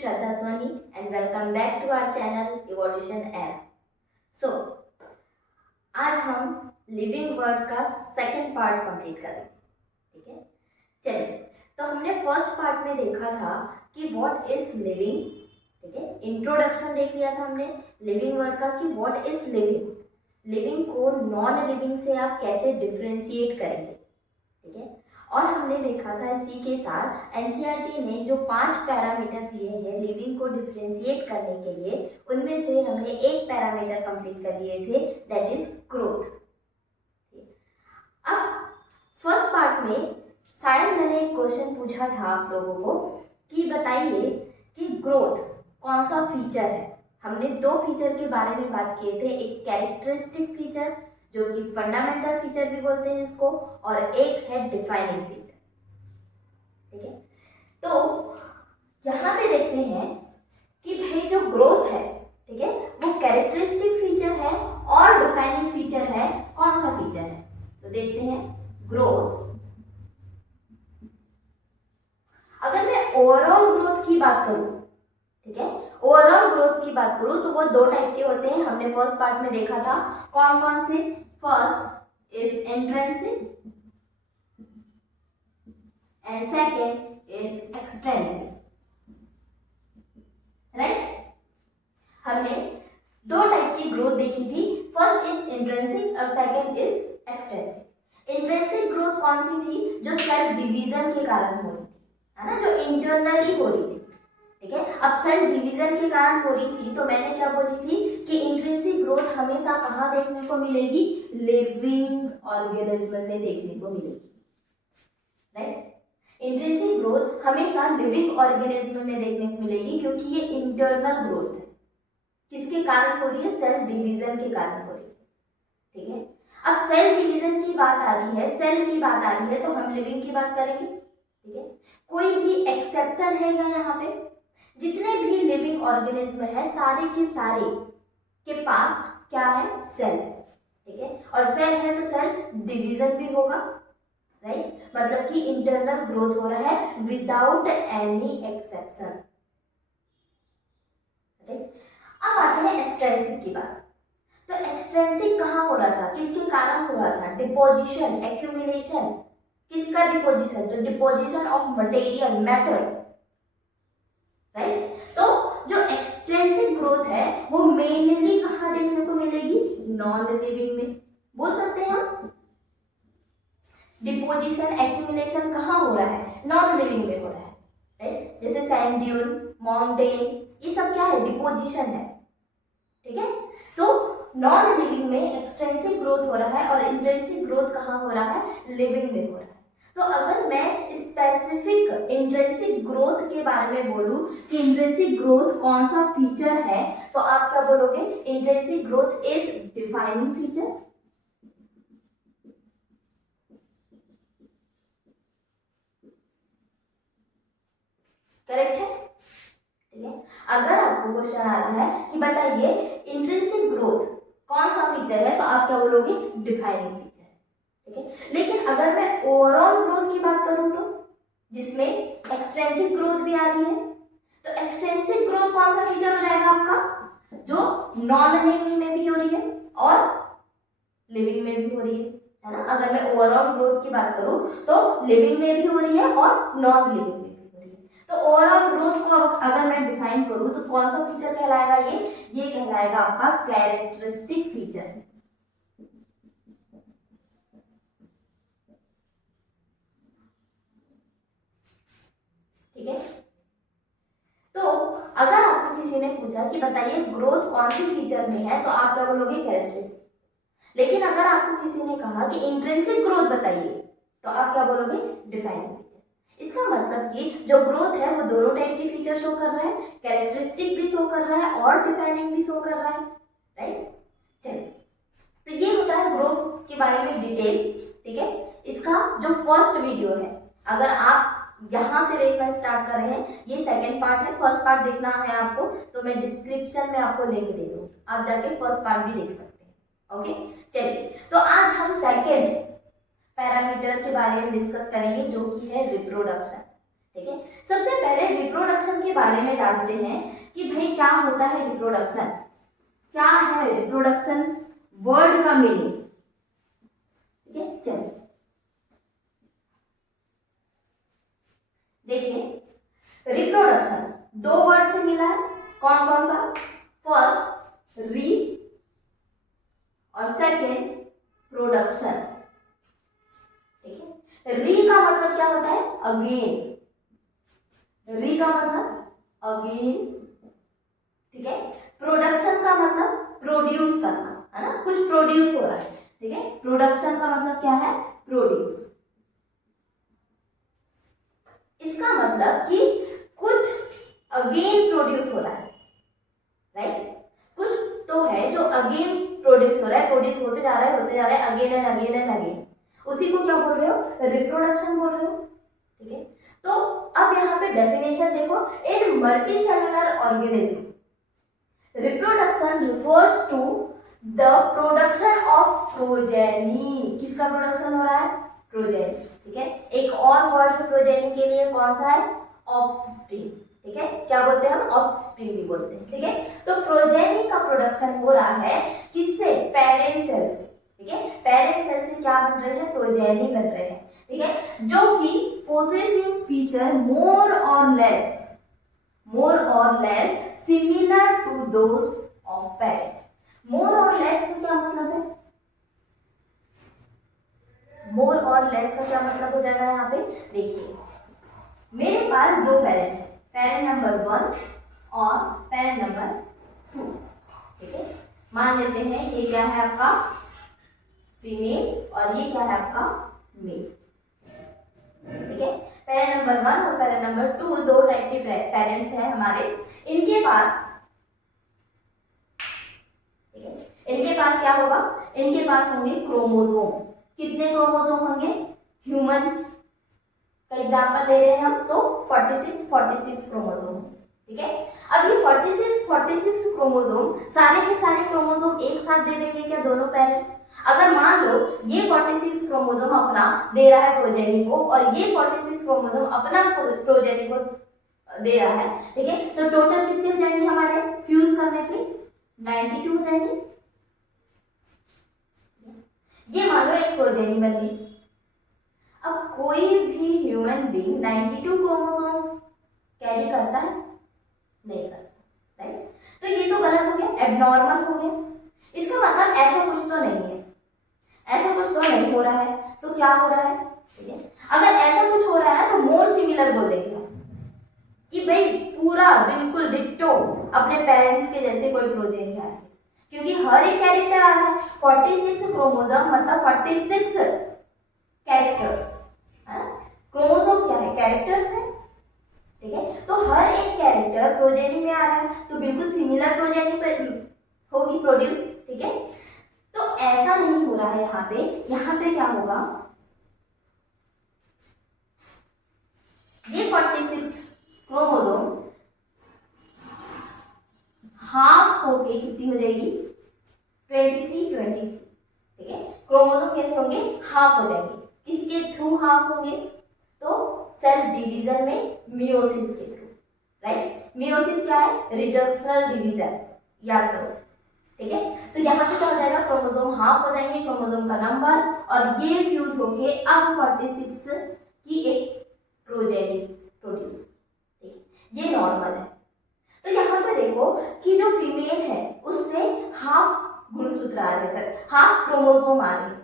Shraddha Soni and welcome back to our channel Evolution Era. So, आज हम living word का second part complete करेंगे. ठीक है, चलिए. तो हमने फर्स्ट पार्ट में देखा था कि व्हाट इज लिविंग. ठीक है, इंट्रोडक्शन देख लिया था हमने लिविंग वर्ड का कि व्हाट इज लिविंग. लिविंग को नॉन लिविंग से आप कैसे डिफ्रेंशिएट करेंगे. ठीक है, और हमने देखा था इसी के साथ एनसीईआरटी ने जो 5 पैरामीटर दिए हैं लिविंग को डिफ्रेंशिएट करने के लिए, उनमें से हमने एक पैरामीटर कंप्लीट कर लिए थे, दैट इज ग्रोथ. अब फर्स्ट पार्ट में शायद मैंने एक क्वेश्चन पूछा था आप लोगों को कि बताइए कि ग्रोथ कौन सा फीचर है. हमने 2 फीचर के बारे में बात किए थे, एक कैरेक्टरिस्टिक फीचर जो कि फंडामेंटल फीचर भी बोलते हैं इसको, और एक है डिफाइनिंग फीचर. ठीक है, तो यहाँ पे देखते हैं कि भाई जो ग्रोथ है, ठीक है, वो कैरेक्टरिस्टिक फीचर है और डिफाइनिंग फीचर है. कौन सा फीचर है तो देखते हैं. ग्रोथ, अगर मैं ओवरऑल ग्रोथ की बात करूं, ठीक है, ओवरऑल ग्रोथ की बात करूं तो वो 2 टाइप के होते हैं. हमने फर्स्ट पार्ट में देखा था कौन कौन से. First is intrinsic and second is extrinsic. Right, हमने 2 टाइप की ग्रोथ देखी थी. फर्स्ट इज इंट्रिंसिक और second is extrinsic. Intrinsic growth कौन सी थी? जो सेल्फ डिवीजन के कारण हो रही थी, है ना, जो इंटरनली हो रही थी. ठीक है, अब सेल्फ डिवीजन के कारण हो रही थी तो मैंने क्या बोली थी कि इंट्रिंसिक ग्रोथ हमेशा कहाँ देखने को मिलेगी? लिविंग ऑर्गेनिज्म में देखने को मिलेगी. राइट, इंट्रिंसिक ग्रोथ हमेशा लिविंग ऑर्गेनिज्म में देखने को मिलेगी क्योंकि ये इंटरनल ग्रोथ है. किसके कारण हो रही है? सेल डिवीजन के कारण हो रही है. ठीक है, अब सेल डिवीजन की बात आ रही है, सेल की बात आ रही है तो हम लिविंग की बात करेंगे. ठीक है, कोई भी एक्सेप्शन है क्या यहाँ पे? जितने भी लिविंग ऑर्गेनिज्म है सारे के सारे के पास क्या है? सेल है. ठीक है, और सेल है तो सेल डिवीजन भी होगा. राइट, मतलब कि इंटरनल ग्रोथ हो रहा है विदाउट एनी एक्सेप्शन. अब आते हैं एक्सट्रिंसिक की बात. तो एक्सट्रिंसिक कहाँ हो रहा था? किसके कारण हो रहा था? Deposition, accumulation. किसका डिपोजिशन? तो deposition of material, matter. Right, तो जो एक्सट्रिंसिक ग्रोथ है वो मेनली कहाँ देखने को मिलेगी? नॉन लिविंग में. बोल सकते हैं हम डिपोजिशन, एक्यूमुलेशन कहाँ हो रहा है? नॉन लिविंग में हो रहा है. राइट, जैसे सैंड ड्यून, माउंटेन, ये सब क्या है? डिपोजिशन है. ठीक है, तो नॉन लिविंग में एक्सट्रिंसिक ग्रोथ हो रहा है और इंट्रिंसिक ग्रोथ कहाँ हो रहा है? लिविंग में हो रहा है. तो अगर मैं स्पेसिफिक इंट्रिंसिक ग्रोथ के बारे में बोलूं कि इंट्रिंसिक ग्रोथ कौन सा फीचर है तो आप क्या बोलोगे? Intrinsic growth is defining feature. Correct है. ठीक है, अगर आपको क्वेश्चन आ रहा है कि बताइए इंट्रिंसिक ग्रोथ कौन सा फीचर है तो आप क्या बोलोगे? Defining feature. ठीक है, लेकिन अगर मैं ओवरऑल ग्रोथ की बात करूं तो जिसमें एक्सट्रिंसिक ग्रोथ भी आ रही है तो एक्सट्रिंसिक ग्रोथ कौन सा फीचर हो जाएगा आपका? जो नॉन लिविंग में भी हो रही है और लिविंग में भी हो रही है ना. अगर मैं ओवरऑल ग्रोथ की बात करूं तो लिविंग में भी हो रही है और नॉन लिविंग में भी हो रही है. तो ओवरऑल ग्रोथ को अगर मैं डिफाइन करूं तो कौन सा फीचर कहलाएगा? ये कहलाएगा आपका कैरेक्टरिस्टिक फीचर. ठीक है, तो अगर आपको किसी ने पूछा कि बताइए ग्रोथ कौन सी फीचर में है तो आप क्या बोलोगे? कैरेक्टरिस्टिक. लेकिन अगर आपको किसी ने कहा कि इंट्रिंसिक ग्रोथ बताइए तो आप क्या बोलोगे? Defining feature. इसका मतलब कि जो ग्रोथ है वो दोनों टाइप के फीचर शो कर रहा है, कैरेक्टरिस्टिक भी शो कर रहा है और डिफाइनिंग भी शो कर रहा है. राइट, चलिए, तो ये होता है ग्रोथ के बारे में डिटेल. ठीक है, इसका जो फर्स्ट वीडियो है, अगर आप यहाँ से देखना स्टार्ट कर रहे हैं, ये सेकंड पार्ट है. फर्स्ट पार्ट देखना है आपको तो मैं डिस्क्रिप्शन में आपको लिंक दे दूंगी, आप जाके फर्स्ट पार्ट भी देख सकते हैं. ओके, चलिए, तो आज हम सेकंड पैरामीटर के बारे में डिस्कस करेंगे जो कि है रिप्रोडक्शन. ठीक है। सबसे पहले रिप्रोडक्शन के बारे में जानते हैं कि भाई क्या होता है रिप्रोडक्शन, क्या है रिप्रोडक्शन, वर्ड का मीनिंग। ठीक है, चलिए देखिए रिप्रोडक्शन दो वर्ड से मिला है, कौन कौन सा, फर्स्ट री और सेकेंड प्रोडक्शन। ठीक है, री का मतलब क्या होता है, अगेन, री का मतलब अगेन। ठीक है, प्रोडक्शन का मतलब प्रोड्यूस करना, है ना, कुछ प्रोड्यूस हो रहा है। ठीक है, प्रोडक्शन का मतलब क्या है, प्रोड्यूस। इसका मतलब कि कुछ अगेन प्रोड्यूस हो रहा है, राइट, कुछ तो है जो अगेन प्रोड्यूस हो रहा है, प्रोड्यूस होते जा रहा है, होते जा रहा है, again and again and again, उसी को क्या बोल रहे हो, रिप्रोडक्शन बोल रहे हो। ठीक है, तो अब यहाँ पे डेफिनेशन देखो, in multicellular organism reproduction refers to the production of progeny. किसका प्रोडक्शन हो रहा है, प्रोजेनी। ठीक है, एक और वर्ड है प्रोजेनी के लिए, कौन सा है, ऑफस्प्रिंग। ठीक है, क्या बोलते हैं हम, ऑफस्प्रिंग भी बोलते हैं। ठीक है, तो प्रोजेनी का प्रोडक्शन हो रहा है किससे, पेरेंट सेल से। ठीक है, पेरेंट सेल से क्या बन रहे हैं, प्रोजेनी बन रहे हैं। ठीक है, जो कि पोसेसिंग फीचर मोर और less similar to those of parent. More और लेस का क्या मतलब है, मोर और लेस का क्या मतलब हो जाएगा, यहाँ पे देखिए मेरे पास दो पेरेंट है, पेरेंट नंबर 1 और पेरेंट नंबर 2। ठीक है, मान लेते हैं ये क्या है आपका फीमेल और ये क्या है आपका मेल। ठीक है, पेरेंट नंबर 1 और पेरेंट नंबर 2 दो टाइप के पेरेंट्स हैं हमारे। इनके पास, ठीक है, इनके पास क्या होगा, इनके पास होंगे क्रोमोसोम। कितने क्रोमोसोम होंगे, ह्यूमन का एग्जांपल ले रहे हैं हम तो 46 क्रोमोसोम। ठीक है, अब ये 46 क्रोमोसोम सारे के सारे क्रोमोसोम एक साथ दे देंगे क्या दोनों पेरेंट्स। अगर मान लो ये 46 क्रोमोसोम अपना दे रहा है प्रोजेनी को और ये 46 क्रोमोसोम अपना प्रोजेनी को दे रहा है, ठीक है, तो टोटल कितने हो जाएंगे हमारे फ्यूज करने पे, 92 हो जाएंगे। ये मान लो एक प्रोजेनी बन गई। अब कोई भी ह्यूमन बीइंग 92 क्रोमोसोम कैरी करता है, नहीं करता, राइट, तो ये तो गलत हो गया, एबनॉर्मल हो गया। इसका मतलब ऐसा कुछ तो नहीं है, ऐसा कुछ तो नहीं हो रहा है, तो क्या हो रहा है, ठीक है, अगर ऐसा कुछ हो रहा है तो मोर सिमिलर बोल देंगे कि भाई पूरा बिल्कुल डिट्टो अपने पेरेंट्स के जैसे कोई प्रोजेनी आ रही है, क्योंकि हर एक कैरेक्टर आ रहा है। 46 क्रोमोसोम मतलब 46 कैरेक्टर्स, क्रोमोसोम क्या है, कैरेक्टर्स है। ठीक है, तो हर एक कैरेक्टर प्रोजेनी में आ रहा है, तो बिल्कुल सिमिलर प्रोजेनी होगी प्रोड्यूस। ठीक है, तो ऐसा नहीं हो रहा है यहाँ पे। यहाँ पे क्या होगा, ये 46 क्रोमोसोम हाफ होके कितनी हो जाएगी, 23। ठीक है, क्रोमोसोम कैसे होंगे, हाफ हो जाएंगे। किसके थ्रू हाफ होंगे, तो सेल डिवीजन में मियोसिस के थ्रू, राइट। मियोसिस क्या है, रिडक्शनल डिवीजन, याद करो। ठीक है, तो यहाँ पे क्या हो जाएगा, क्रोमोसोम हाफ हो जाएंगे, क्रोमोसोम का नंबर, और ये फ्यूज होके अब 46 की एक प्रोजेनी प्रोड्यूस। ठीक है, ये नॉर्मल है। तो यहाँ पे देखो कि जो फीमेल है उससे हाफ गुणसूत्र आ रहे हैं, हाफ क्रोमोसोम आ रहे हैं।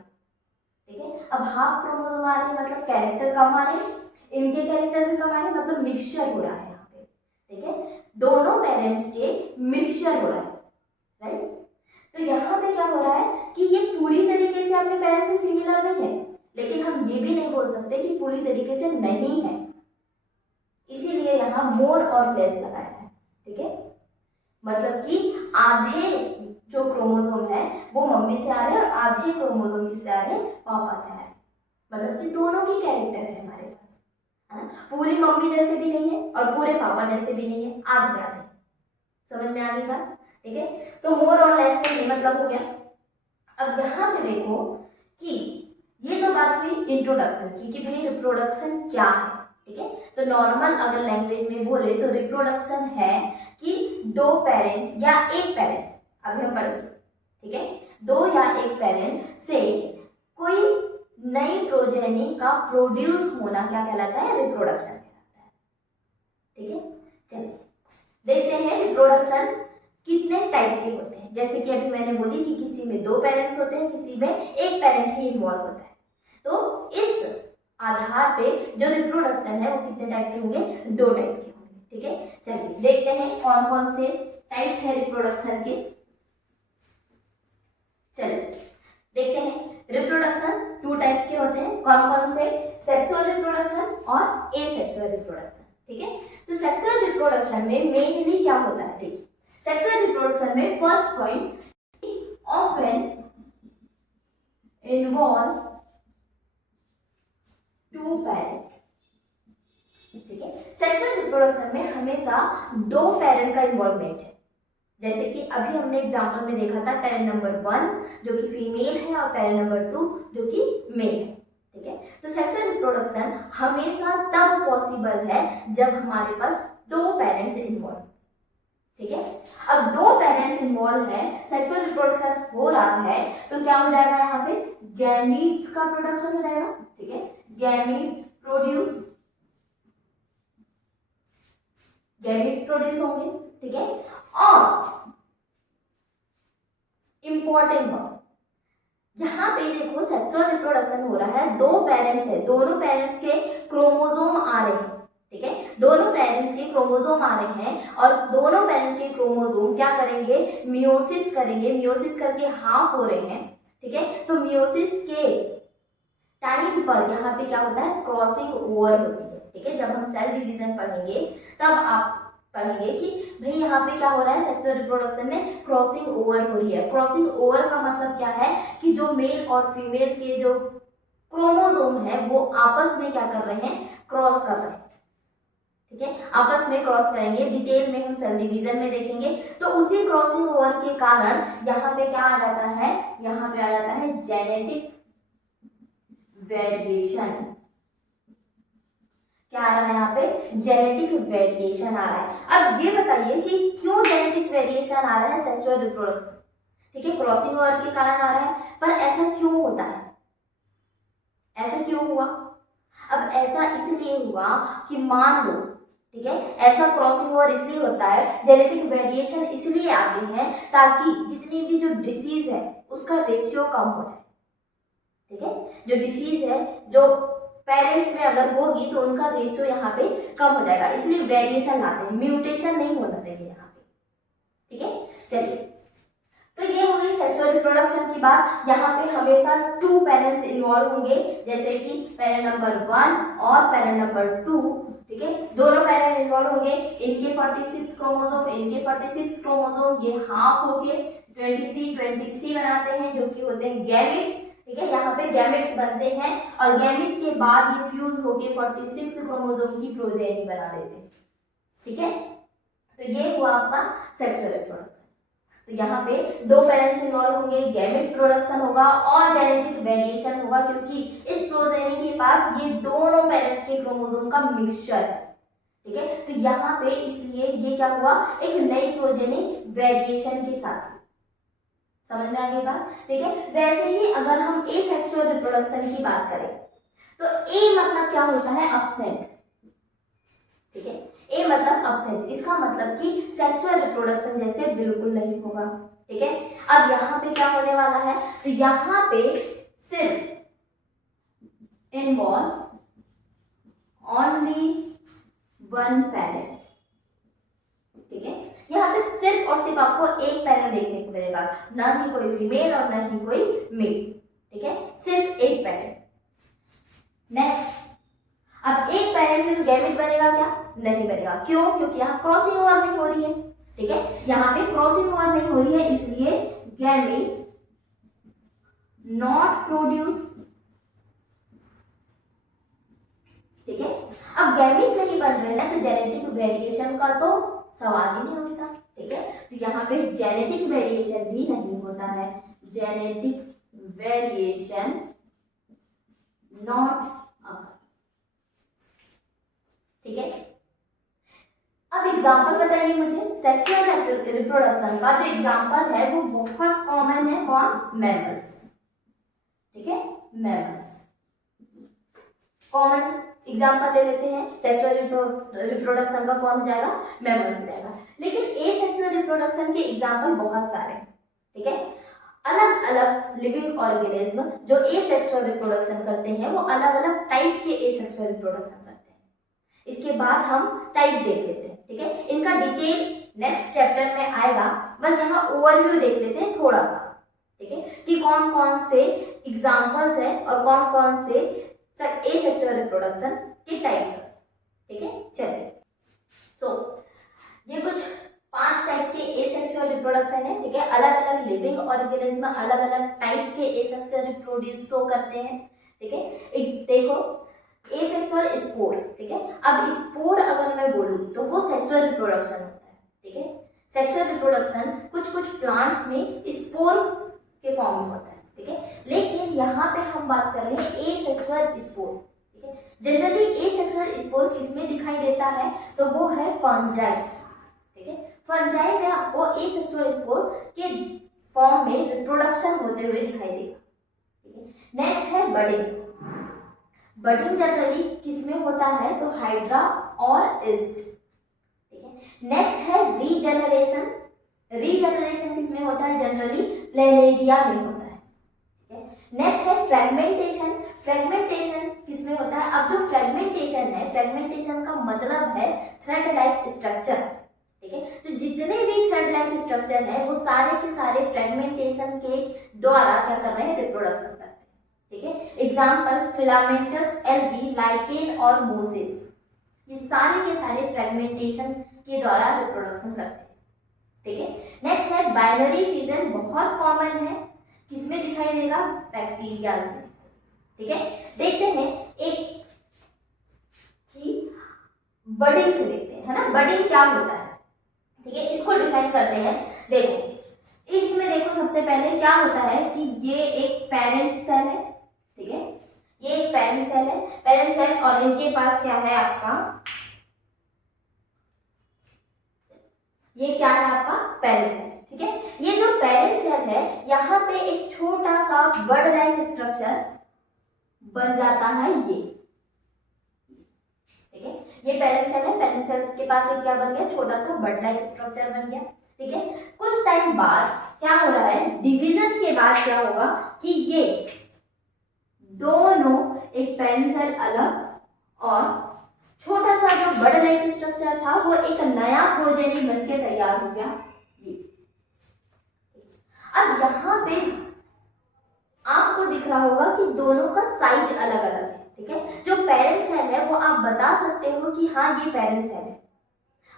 ठीक है, अब हाफ क्रोमोसोम आ रहे हैं मतलब कैरेक्टर कम आ रहे हैं, इनके कैरेक्टर भी कम आ रहे हैं, मतलब मिक्सचर हो रहा है यहाँ पे। ठीक है, दोनों पेरेंट्स के मिक्सचर हो रहा है, राइट। तो यहाँ पे क्या हो रहा है कि ये पूरी तरीके से अपने पेरेंट्स से सिमिलर नहीं है, लेकिन हम ये भी नहीं बोल सकते कि पूरी तरीके से नहीं है, इसीलिए यहाँ मोर और लेस लगाया है। ठीक है, मतलब कि आधे जो क्रोमोसोम है वो मम्मी से आ रहे हैं और आधे क्रोमोसोम किससे आ रहे हैं, पापा से आ रहे हैं, मतलब कि दोनों की कैरेक्टर है हमारे पास, है ना। पूरी मम्मी जैसे भी नहीं है और पूरे पापा जैसे भी नहीं है, आधे आधे। समझ में आ गई बात। ठीक है, तो मोर और लेस का ये मतलब हो गया। अब यहाँ पे देखो कि ये तो बात हुई इंट्रोडक्शन की कि भाई रिप्रोडक्शन क्या है। ठीक है। तो नॉर्मल अगर लैंग्वेज में बोले तो रिप्रोडक्शन है कि दो पेरेंट या एक पेरेंट, अभी हम पढ़ेंगे, ठीक है, दो या एक पेरेंट से कोई नई प्रोजेनी का प्रोड्यूस होना क्या कहलाता है, रिप्रोडक्शन कहलाता है, ठीक है। चलिए देखते हैं रिप्रोडक्शन कितने टाइप के होते हैं। जैसे कि अभी मैंने बोली कि किसी में दो पेरेंट्स होते हैं, किसी में एक पेरेंट ही इन्वॉल्व होता है। तो इस आधार पे जो रिप्रोडक्शन है वो कितने टाइप के होंगे, दो टाइप के होंगे, ठीक है। चलिए देखते हैं कौन कौन से टाइप है रिप्रोडक्शन के। चलिए देखते हैं रिप्रोडक्शन टू टाइप्स के होते हैं, कौन कौन से, सेक्सुअल रिप्रोडक्शन और एसेक्सुअल रिप्रोडक्शन, ठीक है। तो सेक्सुअल रिप्रोडक्शन में मेनली क्या होता है, देखिए सेक्सुअल रिप्रोडक्शन में first point often involve two parent, ठीक है। सेक्सुअल रिप्रोडक्शन में हमेशा दो पेरेंट का इन्वॉल्वमेंट है। जैसे कि अभी हमने एग्जांपल में देखा था पेरेंट नंबर 1 जो कि फीमेल है और पेरेंट नंबर 2 जो कि मेल है, ठीक है। तो सेक्सुअल रिप्रोडक्शन हमेशा तब पॉसिबल है जब हमारे पास दो पेरेंट्स इन्वॉल्व, ठीक है। अब दो पेरेंट्स इन्वॉल्व है, सेक्सुअल रिप्रोडक्शन हो रहा है, तो क्या हो जाएगा, यहाँ पे गैमीट्स का प्रोडक्शन हो जाएगा, ठीक है। गैमीट्स प्रोड्यूस होंगे, ठीक है। और इंपॉर्टेंट वर्ड, यहाँ पे देखो सेक्सुअल रिप्रोडक्शन हो रहा है, दो पेरेंट्स है, दोनों पेरेंट्स के क्रोमोसोम आ रहे हैं, ठीक है। दोनों पेरेंट्स के क्रोमोसोम आ रहे हैं और दोनों पेरेंट्स के क्रोमोसोम क्या करेंगे, मियोसिस करेंगे, मियोसिस करके हाफ हो रहे हैं, ठीक है। तो मियोसिस के टाइम पर यहाँ पे क्या होता है, क्रॉसिंग ओवर होती है, ठीक है। जब हम सेल डिवीजन पढ़ेंगे तब आप पढ़ेंगे कि भाई यहाँ पे क्या हो रहा है, सेक्सुअल रिप्रोडक्शन में क्रॉसिंग ओवर हो रही है। क्रॉसिंग ओवर का मतलब क्या है कि जो मेल और फीमेल के जो क्रोमोसोम है वो आपस में क्या कर रहे हैं, क्रॉस कर रहे हैं, ठीक है। आपस में क्रॉस करेंगे, डिटेल में हम सेल डिवीजन में देखेंगे। तो उसी क्रॉसिंग ओवर के कारण यहाँ पे क्या आ जाता है, यहाँ पे आ जाता है जेनेटिक वेरिएशन। क्या आ रहा है यहाँ पे, जेनेटिक वेरिएशन आ रहा है। अब ये बताइए कि क्यों जेनेटिक वेरिएशन आ रहा है सेक्सुअल रिप्रोडक्शन, ठीक है, क्रॉसिंग ओवर के कारण आ रहा है, पर ऐसा क्यों होता है, ऐसा क्यों हुआ। अब ऐसा इसलिए हुआ कि मान लो, ठीक है, ऐसा क्रॉसिंग ओवर इसलिए होता है, जेनेटिक वेरिएशन इसलिए आते हैं ताकि जितनी भी जो डिसीज है उसका रेशियो कम हो जाए, ठीक है। जो डिसीज है जो पेरेंट्स में अगर होगी तो उनका रेशियो यहाँ पे कम हो जाएगा, इसलिए वेरिएशन लाते हैं, म्यूटेशन नहीं होना चाहिए यहाँ पे, ठीक है। चलिए तो ये हो गई सेक्सुअल रिप्रोडक्शन की बात। यहाँ पे हमेशा टू पेरेंट्स इन्वॉल्व होंगे, जैसे कि पेरेंट नंबर 1 और पेरेंट नंबर 2, ठीक है, दोनों पेरेंट इन्वॉल्व होंगे। इनके 46 क्रोमोसोम, इनके 46 क्रोमोसोम, ये हाफ होके 23 बनाते हैं जो कि होते हैं गैमेट्स, ठीक है। यहाँ पे गैमेट्स बनते हैं और गैमेट के बाद ये फ्यूज होके 46 क्रोमोसोम की प्रोजेनी बना देते हैं, ठीक है। तो ये हुआ आपका सेक्सुअल रिप्रोडक्शन। तो यहाँ पे दो पेरेंट्स इन्वॉल्व होंगे, गैमेट प्रोडक्शन होगा और जेनेटिक वेरिएशन होगा, क्योंकि इस प्रोजेनी के पास ये दोनों पेरेंट्स के क्रोमोसोम का मिक्सचर है, ठीक है। तो यहाँ पे इसलिए ये क्या हुआ, एक नई प्रोजेनी वेरिएशन के साथ, समझ में आ गई बात, ठीक है। वैसे ही अगर हम एसेक्सुअल रिप्रोडक्शन की बात करें तो ए मतलब क्या होता है, अब्सेंट, ठीक है। ए मतलब अब्सेंट, इसका मतलब कि सेक्सुअल रिप्रोडक्शन जैसे बिल्कुल नहीं होगा, ठीक है। अब यहाँ पे क्या होने वाला है, तो यहाँ पे सिर्फ इन्वॉल्व ओनली वन पेरेंट, ठीक है। यहाँ पे सिर्फ और सिर्फ आपको एक पेरेंट देखने को मिलेगा, ना ही कोई फीमेल और ना ही कोई मेल, ठीक है, सिर्फ एक पेरेंट। नेक्स्ट, अब एक पेरेंट से तो गैमेट बनेगा क्या, नहीं बनेगा, क्यों, क्योंकि यहाँ क्रॉसिंग ओवर नहीं हो रही है, ठीक है। यहाँ पे क्रॉसिंग ओवर नहीं हो रही है, इसलिए गैमेट नॉट प्रोड्यूस, ठीक है। अब गैमेट नहीं बन रहे हैं तो जेनेटिक वेरिएशन का तो सवाल ही नहीं उठता, ठीक है। तो यहाँ पे जेनेटिक वेरिएशन भी नहीं होता है, जेनेटिक वेरिएशन नॉट, ठीक है। अब एग्जाम्पल बताइए मुझे सेक्सुअल रिप्रोडक्शन का। जो एग्जाम्पल है वो बहुत कॉमन है, कौन? मैमल्स, ठीक है, मैमल्स। कॉमन एग्जाम्पल ले लेते हैं सेक्सुअल रिप्रोडक्शन का, कौन हो जाएगा? मैमल्स हो जाएगा। लेकिन ए सेक्सुअल रिप्रोडक्शन के एग्जाम्पल बहुत सारे हैं, ठीक है। अलग अलग लिविंग ऑर्गेनिज्म जो ए सेक्सुअल रिप्रोडक्शन करते हैं वो अलग अलग टाइप के ए सेक्सुअल रिप्रोडक्शन करते हैं। इसके बाद हम टाइप देख लेते हैं, ठीक है। इनका डिटेल नेक्स्ट चैप्टर में आएगा, बस यहाँ ओवरव्यू देख लेते हैं थोड़ा सा, ठीक है, कि कौन कौन से एग्जाम्पल्स हैं और कौन कौन से ए सेक्सुअल रिप्रोडक्शन के टाइप है, ठीक है। चलिए, ये कुछ 5 टाइप के ए सेक्सुअल रिप्रोडक्शन है, ठीक है। अलग अलग लिविंग ऑर्गेनिज्म अलग अलग टाइप के ए सेक्सुअल रिप्रोड्यूस शो करते हैं, ठीक है। एक देखो ए सेक्सुअल स्पोर, ठीक है। अब स्पोर अगर मैं बोलूं तो वो सेक्सुअल रिप्रोडक्शन होता है, ठीक है। सेक्सुअल रिप्रोडक्शन कुछ कुछ प्लांट्स में स्पोर के फॉर्म में होता है, ठीक है। लेकिन यहाँ पे हम बात कर रहे हैं ए सेक्सुअल स्पोर, ठीक है। जनरली ए सेक्सुअल स्पोर किसमें दिखाई देता है? तो वो है फंजाई, ठीक है। फंजाई में आपको ए सेक्सुअल स्पोर के फॉर्म में रिप्रोडक्शन होते हुए दिखाई देगा, ठीक है। नेक्स्ट है बडिंग। बडिंग जनरली किसमें होता है? तो हाइड्रा और ईस्ट, ठीक है। नेक्स्ट है रीजनरेशन। रीजनरेशन किसमें होता है? जनरली प्लेनेरिया में होता है, ठीक है। नेक्स्ट है फ्रेगमेंटेशन। फ्रेगमेंटेशन किसमें होता है? अब जो फ्रेगमेंटेशन है, फ्रेगमेंटेशन का मतलब है थ्रेड लाइक स्ट्रक्चर, ठीक है। तो जितने भी थ्रेड लाइक स्ट्रक्चर है वो सारे के सारे फ्रेगमेंटेशन के द्वारा क्या कर रहे हैं? रिप्रोडक्शन करते हैं, ठीक है। एग्जाम्पल फिलामेंटस एल्गी, लाइकेन और मोसेस, ये सारे के सारे फ्रेगमेंटेशन के द्वारा रिप्रोडक्शन करते हैं, ठीक है। नेक्स्ट है बाइनरी फिजन, बहुत कॉमन है, किसमें दिखाई देगा? बैक्टीरिया में, ठीक है। देखते हैं एक कि बडिंग से देखते हैं, है ना, बडिंग क्या होता है, ठीक है। इसको डिफाइन करते हैं। देखो इसमें देखो सबसे पहले क्या होता है कि ये एक पेरेंट सेल है, ठीक है। ये एक पेरेंट सेल है, पेरेंट सेल, और इनके पास क्या है आपका? ये क्या है आपका? पेरेंट सेल, ठीक है। ये जो पेरेंट सेल है यहाँ पे एक छोटा सा बर्ड लाइक स्ट्रक्चर बन जाता है, ये, ठीक है। ये पेरेंट सेल है, पेरेंट सेल के पास एक क्या बन गया? छोटा सा बर्ड लाइक स्ट्रक्चर बन गया, ठीक है। कुछ टाइम बाद क्या हो रहा है? डिवीजन के बाद क्या होगा कि ये दोनों, एक पेरेंट सेल अलग और छोटा सा जो बर्ड लाइक स्ट्रक्चर था वो एक नया प्रोजेनी बनके तैयार हो गया, ये। अब यहाँ पे आपको दिख रहा होगा कि दोनों का साइज अलग अलग है, ठीक है। जो पेरेंट सेल है वो आप बता सकते हो कि हाँ ये पेरेंट सेल है,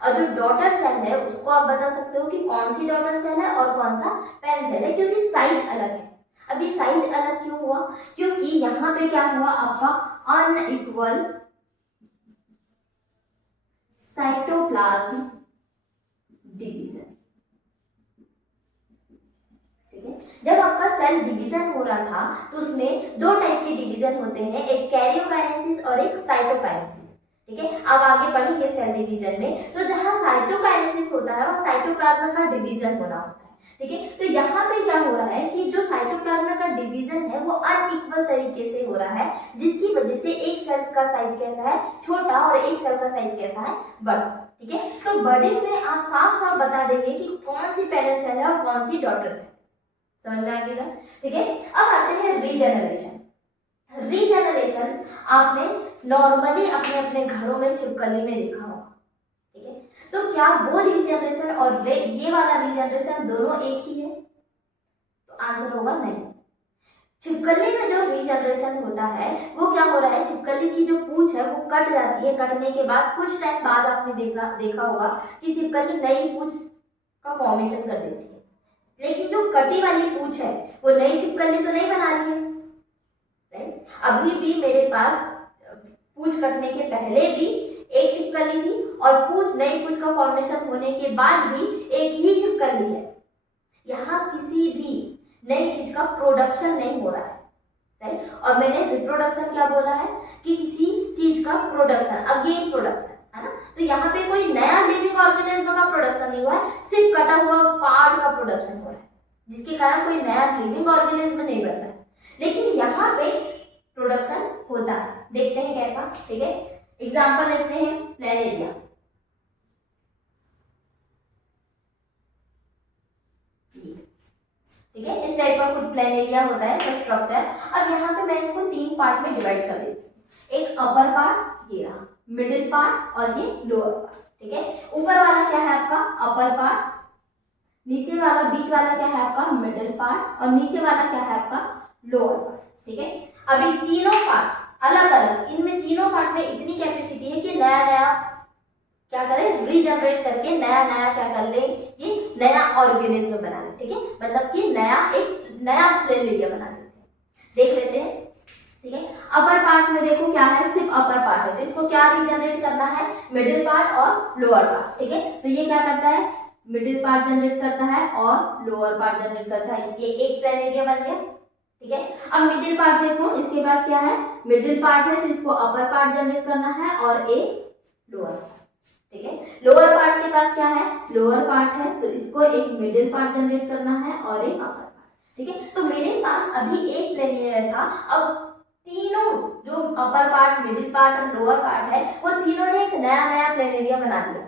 और जो डॉटर सेल है उसको आप बता सकते हो कि कौन सी डॉटर सेल है और कौन सा पेरेंट सेल है, क्योंकि साइज अलग है। अभी साइज अलग क्यों हुआ? क्योंकि यहाँ पे क्या हुआ आपका? अनइक्वल साइटोप्लाज्म डिवीजन, ठीक है। जब आपका सेल डिवीजन हो रहा था तो उसमें 2 टाइप के डिवीजन होते हैं, एक कैरियोकाइनेसिस और एक साइटोकाइनेसिस, ठीक है। अब आगे पढ़ेंगे सेल डिवीजन में। तो जहाँ साइटोकाइनेसिस होता है वहाँ साइटोप्लाज्म का डिवीजन होना होता है, ठीक है। तो यहाँ पे क्या हो रहा है कि जो साइटोप्लाज्म का डिवीजन है वो अनइक्वल तरीके से हो रहा है, जिसकी वजह से एक सेल का साइज कैसा है? छोटा, और एक सेल का साइज कैसा है? बड़ा, ठीक है। तो बड़े में आप साफ साफ बता देंगे कि कौन सी पेरेंट सेल है और कौन सी डॉटर सेल, समझ में आ गया, ठीक है। अब आते हैं रीजनरेशन। रीजनरेशन आपने नॉर्मली अपने अपने घरों में छिपकली में देखा होगा, ठीक है। तो क्या वो रीजनरेशन और ये वाला रीजनरेशन दोनों एक ही है? तो आंसर होगा नहीं। छिपकली में जो रीजनरेशन होता है वो क्या हो रहा है? छिपकली की जो पूंछ है वो कट जाती है, कटने के बाद कुछ टाइम बाद आपने देखा होगा कि छिपकली नई पूंछ का फॉर्मेशन कर देती है। लेकिन जो कटी वाली पूंछ है वो नई छिपकली तो नहीं बना रही है, राइट। अभी भी मेरे पास पूंछ कटने के पहले भी एक छिपकली थी और पूंछ नई पूंछ का फॉर्मेशन होने के बाद भी एक ही छिपकली है। यहाँ किसी भी नई चीज का प्रोडक्शन नहीं हो रहा है, राइट। और मैंने रिप्रोडक्शन क्या बोला है कि किसी चीज का प्रोडक्शन, अगेन प्रोडक्शन, यहाँ पे कोई नया लिविंग ऑर्गेनिज्म का प्रोडक्शन नहीं हुआ है, सिर्फ कटा हुआ पार्ट का प्रोडक्शन हो रहा है, जिसके कारण कोई नया लिविंग ऑर्गेनिज्म नहीं बन रहा है, लेकिन यहाँ पे प्रोडक्शन होता है। देखते हैं कैसा, ठीक है। एग्जाम्पल लेते हैं प्लेनेरिया। ठीक है, इस टाइप का कुछ प्लेनेरिया होता है तो स्ट्रक्चर। अब यहाँ पे मैं इसको 3 पार्ट में डिवाइड कर देती हूँ। एक अपर पार्ट, ये रहा मिडिल पार्ट, और ये लोअर पार्ट। ठीक है, ऊपर वाला क्या है आपका अपर पार्ट, नीचे वाला बीच वाला क्या है आपका मिडिल पार्ट, और नीचे वाला क्या है आपका लोअर पार्ट। ठीक है, अभी तीनों पार्ट अलग अलग, इनमें तीनों पार्ट में इतनी कैपेसिटी है कि नया नया क्या करें, रीजनरेट करके नया नया क्या कर ले, ये नया ऑर्गेनिज्म बना ले। ठीक है, मतलब कि एक नया प्लेनेरिया बना लेते हैं। देख लेते हैं। ठीक है, अपर पार्ट में देखो क्या है, सिर्फ अपर पार्ट है, तो इसको क्या रीजनरेट करना है, मिडिल पार्ट और लोअर पार्ट। ठीक है, तो ये क्या करता है, मिडिल पार्ट जनरेट करता है और लोअर पार्ट जनरेट करता है, ये एक प्लेनेरिया बन गया। ठीक है, अब मिडिल पार्ट देखो, इसके पास क्या है, मिडिल पार्ट है, तो इसको अपर पार्ट जनरेट करना है और एक लोअर पार्ट। ठीक है, लोअर पार्ट के पास क्या है, लोअर पार्ट है, तो इसको एक मिडिल पार्ट जनरेट करना है और एक अपर पार्ट। ठीक है, तो मेरे पास अभी एक प्लेनेरिया था, अब तीनों जो अपर पार्ट, मिडिल पार्ट और लोअर पार्ट है, वो तीनों ने एक नया नया प्लेनेरिया बना दिया।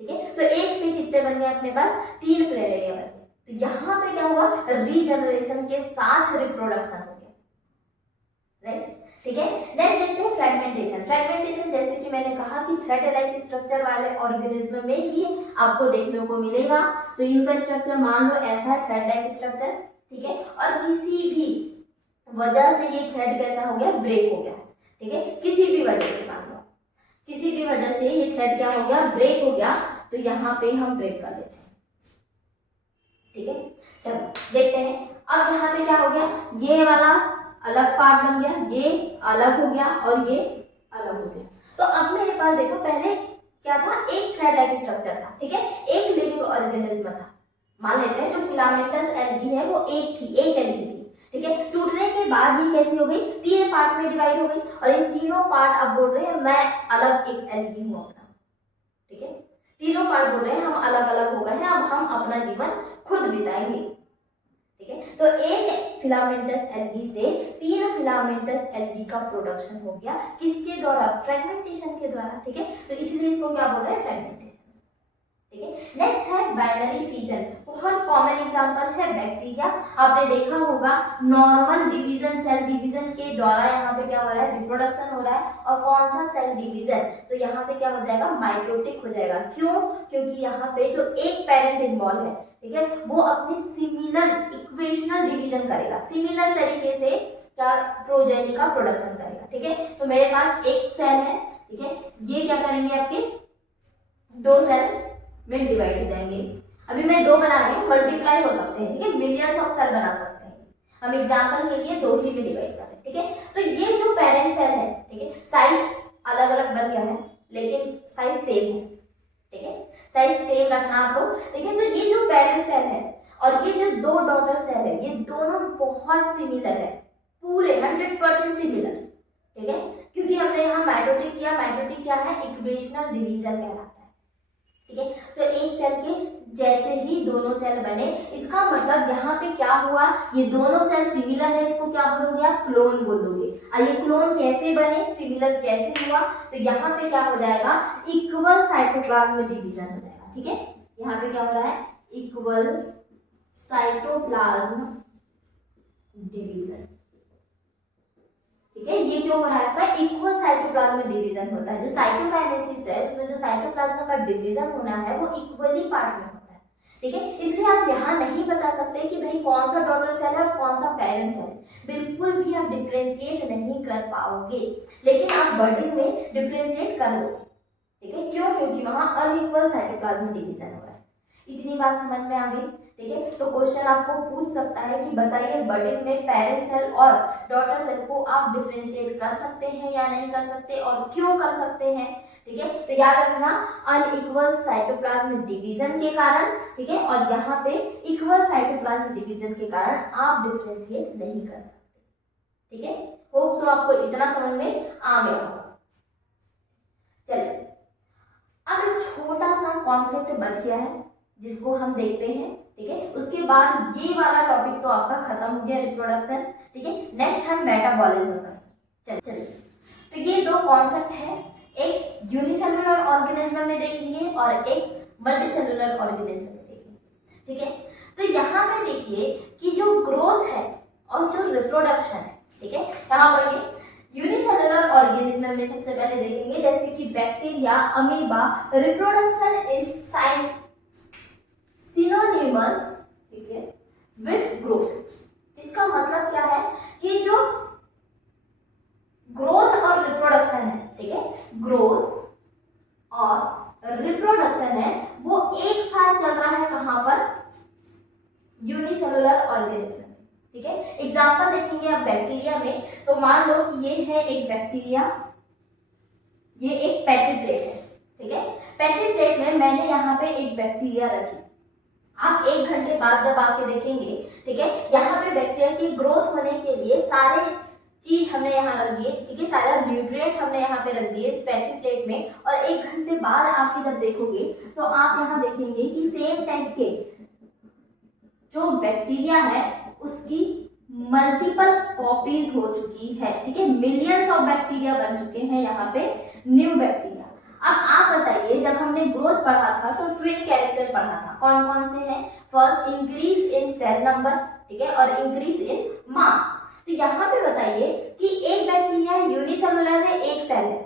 ठीक है, तो एक से कितने बन गए अपने पास, 3 प्लेनेरिया बन गए। तो यहाँ पे क्या हुआ, रीजनरेशन के साथ रिप्रोडक्शन हो गया। राइट, ठीक है। नेक्स्ट देखते हैं फ्रेगमेंटेशन। फ्रेगमेंटेशन जैसे कि मैंने कहा कि थ्रेड लाइक स्ट्रक्चर वाले ऑर्गेनिज्म में ही आपको देखने को मिलेगा। तो इनका स्ट्रक्चर मान लो ऐसा है, थ्रेड लाइक स्ट्रक्चर। ठीक है, और किसी भी वजह से ये थ्रेड कैसा हो गया, ब्रेक हो गया। ठीक है, किसी भी वजह से, मान लो किसी भी वजह से ये थ्रेड क्या हो गया, ब्रेक हो गया, तो यहाँ पे हम ब्रेक कर देते हैं। ठीक है, चलो देखते हैं। अब यहाँ पे क्या हो गया, ये वाला अलग पार्ट बन गया, ये अलग हो गया और ये अलग हो गया। तो अब मेरे पास देखो, पहले क्या था, एक थ्रेड लाइक स्ट्रक्चर था। ठीक है, एक लिविंग ऑर्गेनिज्म था, मान लेते हैं जो फिलामेंटस एल्गी है वो एक एल्गी थी। ठीक है, टूटने के बाद ये कैसी हो गई, 3 पार्ट में डिवाइड हो गई, और इन तीनों पार्ट अब बोल रहे हैं मैं अलग एक एल्गी हूं अपना। ठीक है, तीनों पार्ट बोल रहे हैं हम अलग अलग हो गए हैं, अब हम अपना जीवन खुद बिताएंगे। ठीक है, तो एक फिलामेंटस एल्गी से 3 फिलामेंटस एल्गी का प्रोडक्शन हो गया, किसके द्वारा, फ्रेगमेंटेशन के द्वारा। ठीक है, तो इसलिए इसको क्या बोल रहे हैं, फ्रेगमेंटेशन। ठीक है, नेक्स्ट है बाइनरी फिजन। बहुत कॉमन एग्जांपल है बैक्टीरिया। आपने देखा होगा नॉर्मल डिवीजन, सेल डिवीजन के द्वारा यहाँ पे क्या हो रहा है, रिप्रोडक्शन हो रहा है। और कौन सा, सेल डिवीजन, तो यहाँ पे क्या हो जाएगा, माइटोटिक हो जाएगा। क्यों, क्योंकि यहाँ पे जो एक पेरेंट इन्वॉल्व है, ठीक है, वो अपनी सिमिलर इक्वेशनल डिवीजन करेगा, सिमिलर तरीके से क्या प्रोजेनी का प्रोडक्शन करेगा। ठीक है, तो मेरे पास एक सेल है। ठीक है, ये क्या करेंगे, आपके 2 सेल में डिवाइड हो जाएंगे। अभी मैं 2 बना रही हूँ, मल्टीप्लाई हो सकते हैं। ठीक है, मिलियंस ऑफ सेल बना सकते हैं। हम एग्जांपल के लिए 2 ही में डिवाइड कर रहे हैं। ठीक है, तो ये जो पेरेंट सेल है, ठीक है, साइज अलग अलग बन गया है लेकिन साइज सेम है। ठीक है, साइज सेम रखना आप लोग। ठीक है, तो ये जो पेरेंट सेल है और ये जो 2 डॉटर सेल है, ये दोनों बहुत सिमिलर है, पूरे 100% सिमिलर। ठीक है, क्योंकि हमने यहाँ माइटोटिक किया, माइटोटिक क्या है, इक्वेशनल डिवीजन कहलाता है। ठीक है, तो एक सेल के जैसे ही दोनों सेल बने, इसका मतलब यहाँ पे क्या हुआ, ये दोनों सेल सिमिलर है, इसको क्या बोलोगे आप, क्लोन बोलोगे। और ये क्लोन कैसे बने, सिमिलर कैसे हुआ, तो यहाँ पे क्या हो जाएगा, इक्वल साइटोप्लाज्म डिवीजन हो जाएगा। ठीक है, यहाँ पे क्या हो रहा है, इक्वल साइटोप्लाज्म डिवीजन। ठीक है, ये क्यों हो रहा है आपका, इक्वल साइटोप्लाज्म डिवीजन होता है। जो साइटोकाइनेसिस है उसमें जो साइटोप्लाज्म का डिवीजन होना है वो इक्वली पार्ट में होता है। ठीक है, इसलिए आप यहाँ नहीं बता सकते कि भाई कौन सा डॉटर सेल है और कौन सा पेरेंट सेल है, बिल्कुल भी आप डिफ्रेंशिएट नहीं कर पाओगे, लेकिन आप बर्डिंग में डिफ्रेंशिएट कर लोगे। ठीक है, क्यों, क्योंकि वहां अनइक्वल साइटोप्लाज्म डिवीजन हो रहा है। इतनी बात समझ में आ गई। ठीक है, तो क्वेश्चन आपको पूछ सकता है कि बताइए बर्डिंग में पेरेंट सेल और डॉटर सेल को आप डिफरेंशिएट कर सकते हैं या नहीं कर सकते, और क्यों कर सकते हैं। ठीक है, तो याद रखना, अनइक्वल साइटोप्लाज्म डिवीजन के कारण। ठीक है, और यहाँ पे इक्वल साइटोप्लाज्म डिवीजन के कारण आप डिफरेंशिएट नहीं कर सकते। ठीक है, होप सो आपको इतना समझ में आ गया होगा। चलिए, अब छोटा सा कॉन्सेप्ट बच गया है जिसको हम देखते हैं, ठीक है। उसके बाद ये वाला टॉपिक तो आपका खत्म हो गया, रिप्रोडक्शन, ठीक है। नेक्स्ट हम मेटाबॉलिज्म पढ़ेंगे। चलिए, तो ये दो कॉन्सेप्ट है, एक यूनिसेलुलर ऑर्गेनिज्म में देखेंगे और एक मल्टीसेलुलर ऑर्गेनिज्म में देखेंगे, ठीक है। तो यहाँ पे देखिए कि जो ग्रोथ है और जो रिप्रोडक्शन है, ठीक है, यहाँ पर यूनिसेलुलर ऑर्गेनिज्म में सबसे पहले देखेंगे जैसे कि bacteria, amoeba, reproduction is synonymous, ठीक है, विद ग्रोथ। इसका मतलब क्या है कि जो ग्रोथ और रिप्रोडक्शन है, ठीक है, ग्रोथ और रिप्रोडक्शन है वो एक साथ चल रहा है, कहां पर, यूनिसेलुलर ऑर्गेनिज्म में, ठीक है। एग्जांपल देखेंगे अब बैक्टीरिया में, तो मान लो कि ये है एक बैक्टीरिया, ये एक पेट्री प्लेट है, ठीक है। पेट्री प्लेट में मैंने यहाँ पे एक बैक्टीरिया रखी, आप 1 घंटे बाद जब आके देखेंगे, ठीक है, यहाँ पे बैक्टीरिया की ग्रोथ होने के लिए सारे चीज हमने यहाँ रख दिए, ठीक है, सारा न्यूट्रिएंट हमने यहाँ पे रख दिए इस पेट्री प्लेट में, और 1 घंटे बाद आप जब देखोगे तो आप यहाँ देखेंगे कि सेम टाइप के जो बैक्टीरिया है उसकी मल्टीपल कॉपीज हो चुकी है, ठीक है, मिलियंस ऑफ बैक्टीरिया बन चुके हैं यहाँ पे न्यू बैक्टीरिया। अब आप बताइए, जब हमने ग्रोथ पढ़ा था तो ट्विन कैरेक्टर पढ़ा था, कौन कौन से हैं, first increase in cell number, ठीक है, और इंक्रीज इन मास। तो यहाँ पे बताइए कि एक बैक्टीरिया यूनिसेलुलर है, एक सेल है,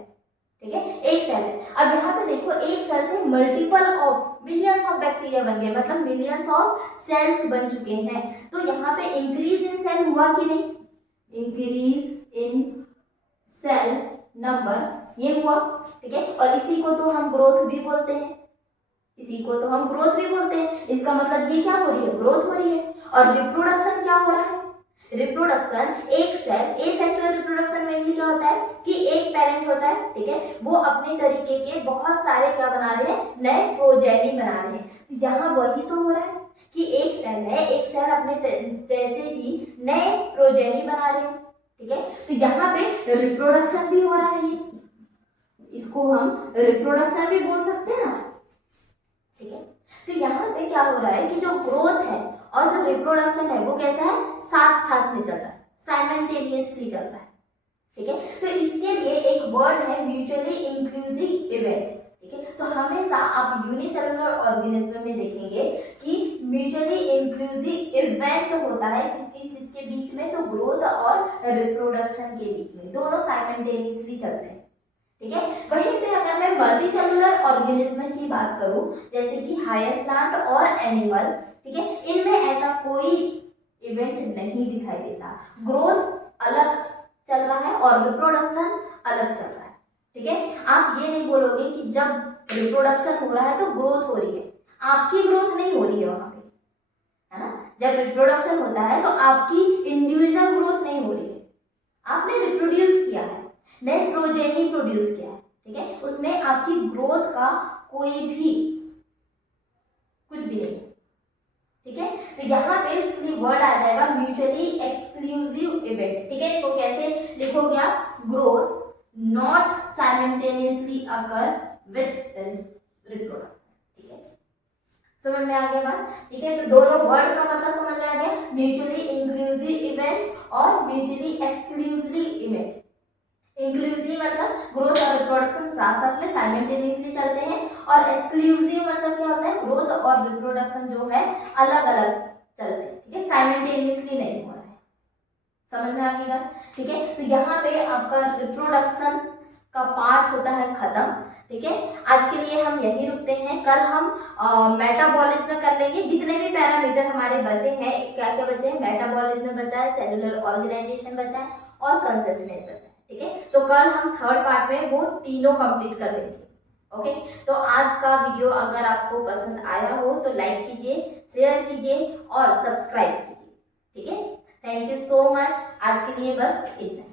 ठीक है, एक सेल है। अब यहाँ पे देखो एक सेल से multiple of millions of bacteria बन गए, मतलब मिलियंस ऑफ सेल्स बन चुके हैं। तो यहाँ पे इंक्रीज इन सेल हुआ कि नहीं, इंक्रीज इन सेल नंबर ये हुआ, ठीक है, और इसी को तो हम ग्रोथ भी बोलते हैं, इसी को तो हम ग्रोथ भी बोलते हैं। इसका मतलब ये क्या हो रही है, ग्रोथ हो रही है। और रिप्रोडक्शन क्या हो रहा है, रिप्रोडक्शन एक सेल, एसेक्सुअल रिप्रोडक्शन में क्या होता है कि एक पेरेंट होता है, ठीक है, वो अपने तरीके के बहुत सारे क्या बना रहे हैं, नए प्रोजेनी बना रहे हैं। तो यहाँ वही तो हो रहा है कि एक सेल है, एक सेल अपने जैसे ही नए प्रोजेनी बना रहे हैं, ठीक है। तो यहाँ पे रिप्रोडक्शन भी हो रहा है, ये इसको हम रिप्रोडक्शन भी बोल सकते हैं ना, ठीक है। तो यहाँ पे क्या हो रहा है कि जो ग्रोथ है और जो रिप्रोडक्शन है वो कैसा है, साथ साथ में चल रहा है, साइमल्टेनियसली चल रहा है, ठीक है। तो इसके लिए एक वर्ड है म्यूचुअली इंक्लूसिव इवेंट, ठीक है। तो हमेशा आप यूनिसेलुलर ऑर्गेनिज्म में देखेंगे कि म्यूचुअली इंक्लूसिव इवेंट होता है किसके बीच में, तो ग्रोथ और रिप्रोडक्शन के बीच में, दोनों साइमल्टेनियसली चलते हैं, ठीक है। वहीं पे अगर मैं मल्टीसेलुलर ऑर्गेनिज्म की बात करूं, जैसे कि हायर प्लांट और एनिमल, ठीक है, इनमें ऐसा कोई इवेंट नहीं दिखाई देता, ग्रोथ अलग चल रहा है और रिप्रोडक्शन अलग चल रहा है, ठीक है। आप ये नहीं बोलोगे कि जब रिप्रोडक्शन हो रहा है तो ग्रोथ हो रही है, आपकी ग्रोथ नहीं हो रही है वहां पे, है ना। जब रिप्रोडक्शन होता है तो आपकी इंडिविजुअल ग्रोथ नहीं हो रही है, आपने रिप्रोड्यूस किया है, नए प्रोजेनी प्रोड्यूस किया है, ठीक है, उसमें आपकी ग्रोथ का कोई भी कुछ भी नहीं, ठीक है। तो यहाँ पे उसके लिए वर्ड आ जाएगा म्यूचुअली एक्सक्लूसिव इवेंट, ठीक है। इसको कैसे लिखोगे आप, growth not simultaneously occur with reproduction, ठीक है। समझ में आ गया बात, ठीक है। तो दोनों वर्ड का मतलब समझ में आ गया, म्यूचुअली इंक्लूसिव इवेंट और म्यूचुअली एक्सक्लूसिव इवेंट। इंक्लूसिव मतलब ग्रोथ और रिप्रोडक्शन साथ साथ में साइमल्टेनियसली चलते हैं, और एक्सक्लूसिव मतलब क्या होता है, ग्रोथ और रिप्रोडक्शन जो है अलग अलग चलते हैं, ठीक है, साइमल्टेनियसली नहीं हो रहा है। समझ में आ गया, ठीक है। तो यहाँ पे आपका रिप्रोडक्शन का पार्ट होता है खत्म, ठीक है। आज के लिए हम यही रुकते हैं, कल हम मेटाबॉलिज्म कर लेंगे, जितने भी पैरामीटर हमारे बचे हैं, क्या क्या बचे हैं, मेटाबॉलिज्म बचा है, सेलुलर ऑर्गेनाइजेशन बचा है और कंसिस्टेंस बचा है, ठीक है। तो कल हम थर्ड पार्ट में वो तीनों कंप्लीट कर लेंगे, ओके। तो आज का वीडियो अगर आपको पसंद आया हो तो लाइक कीजिए, शेयर कीजिए और सब्सक्राइब कीजिए, ठीक है। थैंक यू सो मच, आज के लिए बस इतना।